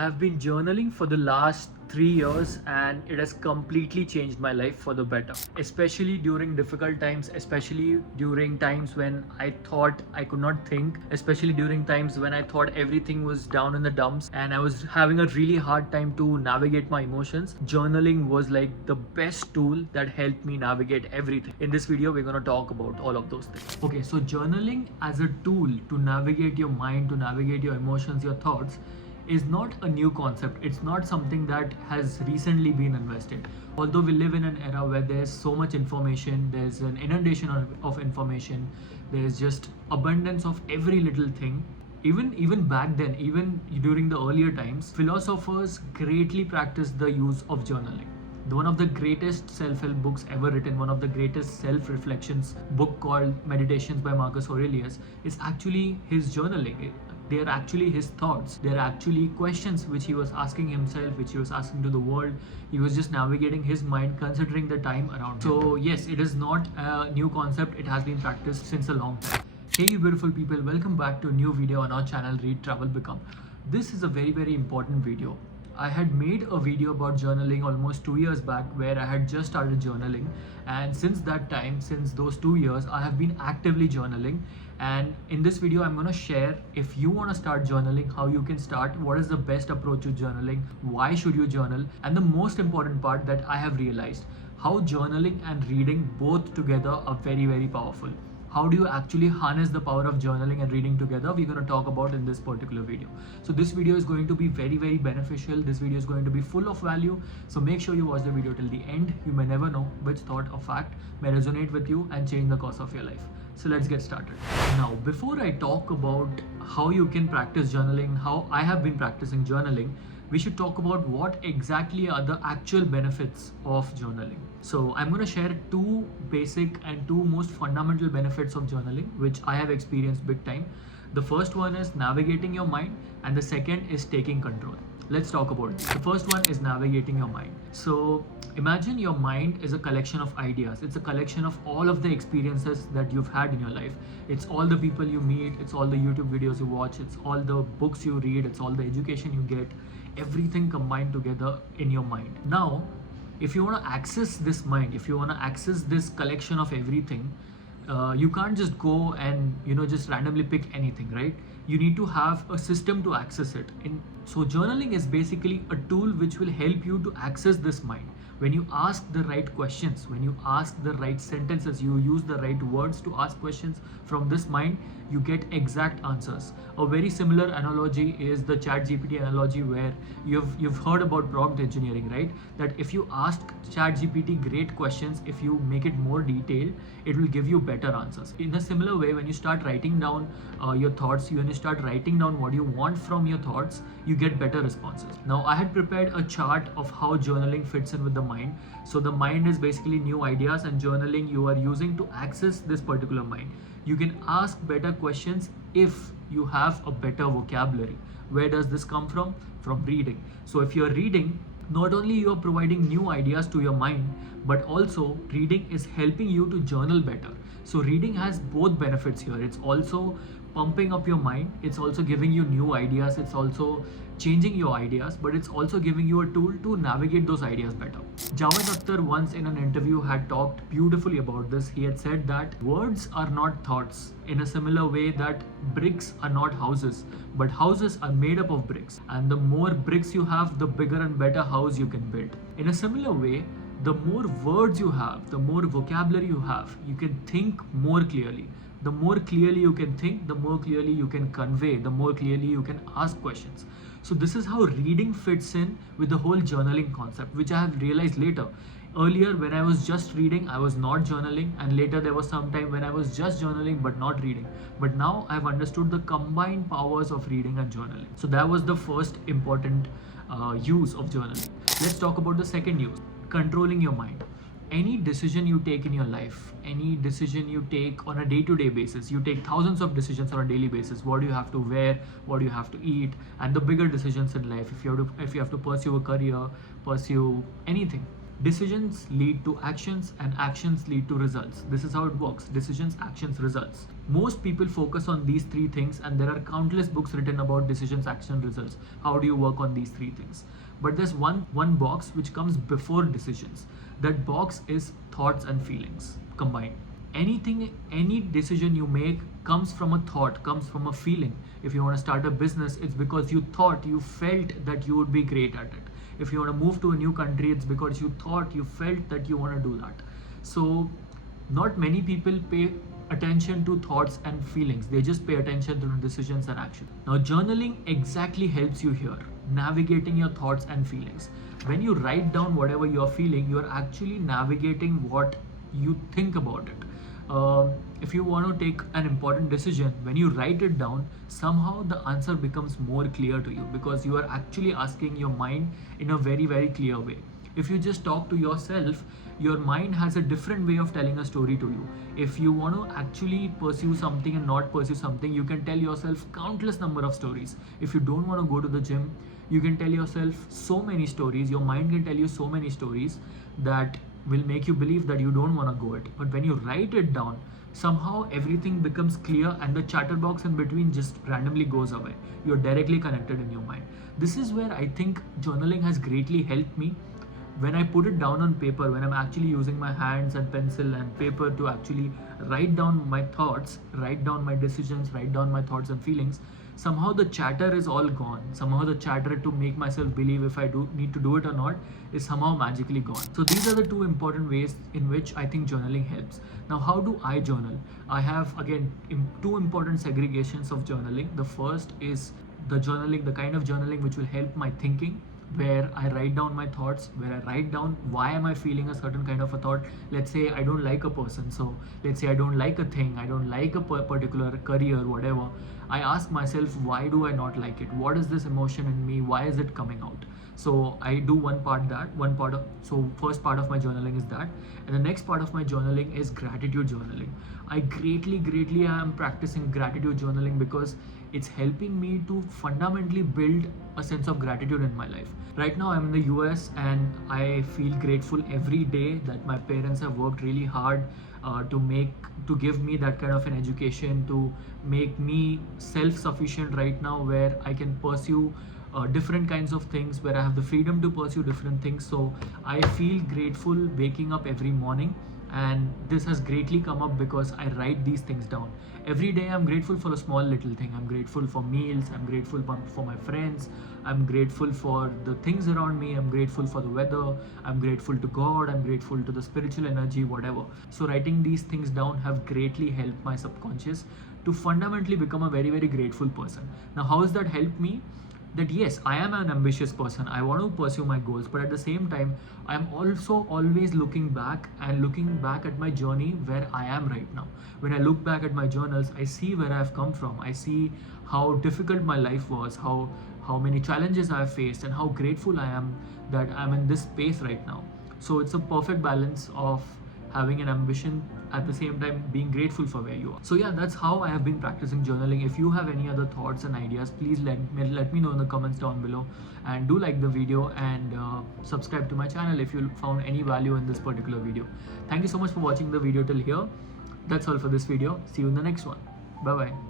I have been journaling for the last 3 years and it has completely changed my life for the better. Especially during difficult times, especially during times when I thought I could not think, especially during times when I thought everything was down in the dumps and I was having a really hard time to navigate my emotions. Journaling was like the best tool that helped me navigate everything. In this video, we're going to talk about all of those things. Okay, so journaling as a tool to navigate your mind, to navigate your emotions, your thoughts, is not a new concept. It's not something that has recently been invented. Although we live in an era where there's so much information, there's an inundation of information, there's just abundance of every little thing. Even back then, even during the earlier times, philosophers greatly practiced the use of journaling. One of the greatest self-help books ever written, one of the greatest self-reflections book called Meditations by Marcus Aurelius, is actually his journaling. They're actually his thoughts. They're actually questions which he was asking himself, which he was asking to the world. He was just navigating his mind, considering the time around him. So yes, it is not a new concept. It has been practiced since a long time. Hey you beautiful people, welcome back to a new video on our channel Read Travel Become. This is a very important video. I had made a video about journaling almost 2 years back where I had just started journaling, and since that time, since those 2 years, I have been actively journaling. And in this video I'm going to share, if you want to start journaling, how you can start, what is the best approach to journaling, why should you journal, and the most important part that I have realized, how journaling and reading both together are very powerful. How do you actually harness the power of journaling and reading together? We're going to talk about in this particular video. So this video is going to be very beneficial. This video is going to be full of value. So make sure you watch the video till the end. You may never know which thought or fact may resonate with you and change the course of your life. So let's get started. Now, before I talk about how you can practice journaling, how I have been practicing journaling, we should talk about what exactly are the actual benefits of journaling. So I'm going to share two basic and two most fundamental benefits of journaling, which I have experienced big time. The first one is navigating your mind, and the second is taking control. Let's talk about this. The first one is navigating your mind. So imagine your mind is a collection of ideas. It's a collection of all of the experiences that you've had in your life. It's all the people you meet, it's all the YouTube videos you watch, it's all the books you read, it's all the education you get, everything combined together in your mind. Now, if you want to access this mind, if you want to access this collection of everything, you can't just go and just randomly pick anything, right? You need to have a system to access it. So journaling is basically a tool which will help you to access this mind. When you ask the right questions, when you ask the right sentences, you use the right words to ask questions from this mind, you get exact answers. A very similar analogy is the ChatGPT analogy, where you've heard about prompt engineering, right? That if you ask ChatGPT great questions, if you make it more detailed, it will give you better answers. In a similar way, when you start writing down your thoughts, when you start writing down what you want from your thoughts, you get better responses. Now, I had prepared a chart of how journaling fits in with the mind. So the mind is basically new ideas, and journaling you are using to access this particular mind. You can ask better questions if you have a better vocabulary. Where does this come from? From reading. So if you're reading, not only you are providing new ideas to your mind, but also reading is helping you to journal better. So reading has both benefits here. It's also pumping up your mind, it's also giving you new ideas, it's also changing your ideas, but it's also giving you a tool to navigate those ideas better. Javed Akhtar once in an interview had talked beautifully about this. He had said that words are not thoughts, in a similar way that bricks are not houses, but houses are made up of bricks, and the more bricks you have, the bigger and better house you can build. In a similar way, the more words you have, the more vocabulary you have, you can think more clearly. The more clearly you can think, the more clearly you can convey, the more clearly you can ask questions. So this is how reading fits in with the whole journaling concept, which I have realized later. Earlier, when I was just reading, I was not journaling, and later there was some time when I was just journaling but not reading. But now I've understood the combined powers of reading and journaling. So that was the first important use of journaling. Let's talk about the second use, controlling your mind. Any decision you take in your life, any decision you take on a day-to-day basis, you take thousands of decisions on a daily basis. What do you have to wear? What do you have to eat? And the bigger decisions in life, if you have to pursue a career, pursue anything, Decisions lead to actions and actions lead to results. This is how it works: decisions, actions, results. Most people focus on these three things, and there are countless books written about decisions, action, results. How do you work on these three things? But there's one box which comes before decisions. That box is thoughts and feelings combined. Any decision you make comes from a thought, comes from a feeling. If you want to start a business, it's because you thought, you felt that you would be great at it. If you want to move to a new country, it's because you thought, you felt that you want to do that. So not many people pay attention to thoughts and feelings. They just pay attention to the decisions and action. Now journaling exactly helps you here, navigating your thoughts and feelings. When you write down whatever you're feeling, you're actually navigating what you think about it. If you want to take an important decision, when you write it down, somehow the answer becomes more clear to you, because you are actually asking your mind in a very, very clear way. If you just talk to yourself, your mind has a different way of telling a story to you. If you want to actually pursue something and not pursue something, you can tell yourself countless number of stories. If you don't want to go to the gym, you can tell yourself so many stories. Your mind can tell you so many stories that will make you believe that you don't want to go it. But when you write it down, somehow everything becomes clear, and the chatterbox in between just randomly goes away. You're directly connected in your mind. This is where I think journaling has greatly helped me. When I put it down on paper, when I'm actually using my hands and pencil and paper to actually write down my thoughts, write down my decisions, write down my thoughts and feelings, somehow the chatter is all gone. Somehow the chatter to make myself believe if I do need to do it or not is somehow magically gone. So these are the two important ways in which I think journaling helps. Now, how do I journal? I have again two important segregations of journaling. The first is the journaling, the kind of journaling which will help my thinking, where I write down my thoughts, where I write down why am I feeling a certain kind of a thought. Let's say I don't like a person, so let's say I don't like a thing, I don't like a particular career, whatever. I ask myself, why do I not like it? What is this emotion in me? Why is it coming out? So I do so first part of my journaling is that, and the next part of my journaling is gratitude journaling. I greatly am practicing gratitude journaling because it's helping me to fundamentally build a sense of gratitude in my life. Right now I'm in the US, and I feel grateful every day that my parents have worked really hard to give me that kind of an education, to make me self-sufficient right now, where I can pursue different kinds of things, where I have the freedom to pursue different things. So I feel grateful waking up every morning, and this has greatly come up because I write these things down. Every day I'm grateful for a small little thing. I'm grateful for meals, I'm grateful for my friends, I'm grateful for the things around me, I'm grateful for the weather, I'm grateful to God, I'm grateful to the spiritual energy, whatever. So writing these things down have greatly helped my subconscious to fundamentally become a very, very grateful person. Now, how has that helped me? That yes, I am an ambitious person, I want to pursue my goals, but at the same time I am also always looking back at my journey, where I am right now. When I look back at my journals, I see where I have come from, I see how difficult my life was, how many challenges I have faced, and how grateful I am that I'm in this space right now. So it's a perfect balance of having an ambition, at the same time being grateful for where you are. So yeah, that's how I have been practicing journaling. If you have any other thoughts and ideas, please let me know in the comments down below, and do like the video, and subscribe to my channel if you found any value in this particular video. Thank you so much for watching the video till here. That's all for this video. See you in the next one. Bye bye.